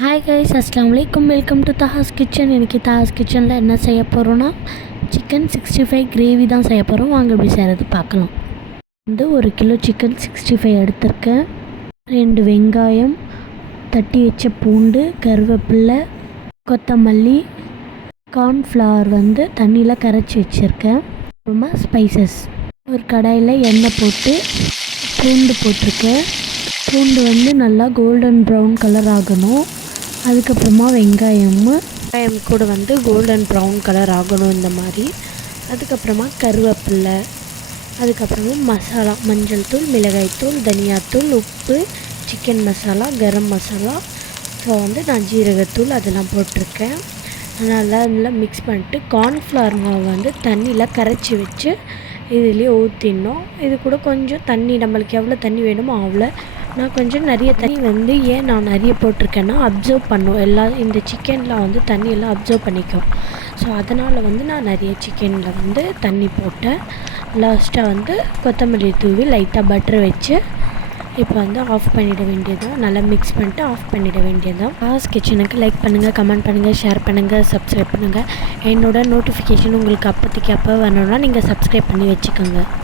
Hi guys, அஸ்ஸலாமு அலைக்கும். Welcome to Taha's kitchen. இன்றைக்கி தாஹாஸ் கிச்சனில் என்ன செய்ய போகிறோன்னா சிக்கன் 65 கிரேவி தான் செய்ய போகிறோம். வாங்க எப்படி செய்கிறது பார்க்கலாம். வந்து 1 கிலோ சிக்கன் 65 எடுத்திருக்கேன். 2 வெங்காயம், தட்டி வச்ச பூண்டு, கருவேப்பிலை, கொத்தமல்லி, கார்ன்ஃப்ளவர் வந்து தண்ணியில் கரைச்சி வச்சுருக்கேன். அப்புறமா ஸ்பைசஸ். ஒரு கடாயில் எண்ணெய் போட்டு பூண்டு போட்டிருக்கேன். பூண்டு வந்து நல்லா கோல்டன் ப்ரௌன் கலர் ஆகணும். அதுக்கப்புறமா வெங்காயம் கூட வந்து கோல்டன் ப்ரௌன் கலர் ஆகணும் இந்த மாதிரி. அதுக்கப்புறமா கருவேப்பிலை, அதுக்கப்புறமா மசாலா, மஞ்சள் தூள், மிளகாய்த்தூள், தனியாத்தூள், உப்பு, சிக்கன் மசாலா, கரம் மசாலா, ஸோ வந்து நான் ஜீரகத்தூள் அதெல்லாம் போட்டிருக்கேன். நல்லா மிக்ஸ் பண்ணிட்டு கார்ன்ஃப்ளவர் மாவு வந்து தண்ணியில் கரைச்சி வச்சு இதுலேயே ஊற்றிடணும். இது கூட கொஞ்சம் தண்ணி, நம்மளுக்கு எவ்வளோ தண்ணி வேணுமோ அவ்வளோ. நான் கொஞ்சம் நிறைய தண்ணி வந்து ஏன் நான் நிறைய போட்டிருக்கேன்னா அப்சர்வ் பண்ணும், இந்த சிக்கனில் வந்து தண்ணியெல்லாம் அப்சர்வ் பண்ணிக்கும். ஸோ அதனால் வந்து நான் நிறைய சிக்கனில் வந்து தண்ணி போட்டேன். லாஸ்ட்டாக வந்து கொத்தமல்லி தூவி லைட்டாக பட்டர் வச்சு இப்போ வந்து ஆஃப் பண்ணிட வேண்டியதான். நல்லா மிக்ஸ் பண்ணிட்டு ஆஃப் பண்ணிட வேண்டியதான். தாஹாஸ் கிச்சனுக்கு லைக் பண்ணுங்கள், கமெண்ட் பண்ணுங்கள், ஷேர் பண்ணுங்கள், சப்ஸ்கிரைப் பண்ணுங்கள். என்னோடய நோட்டிஃபிகேஷன் உங்களுக்கு அப்போதைக்கு அப்போ வேணும்னா நீங்கள் சப்ஸ்கிரைப் பண்ணி வச்சுக்கோங்க.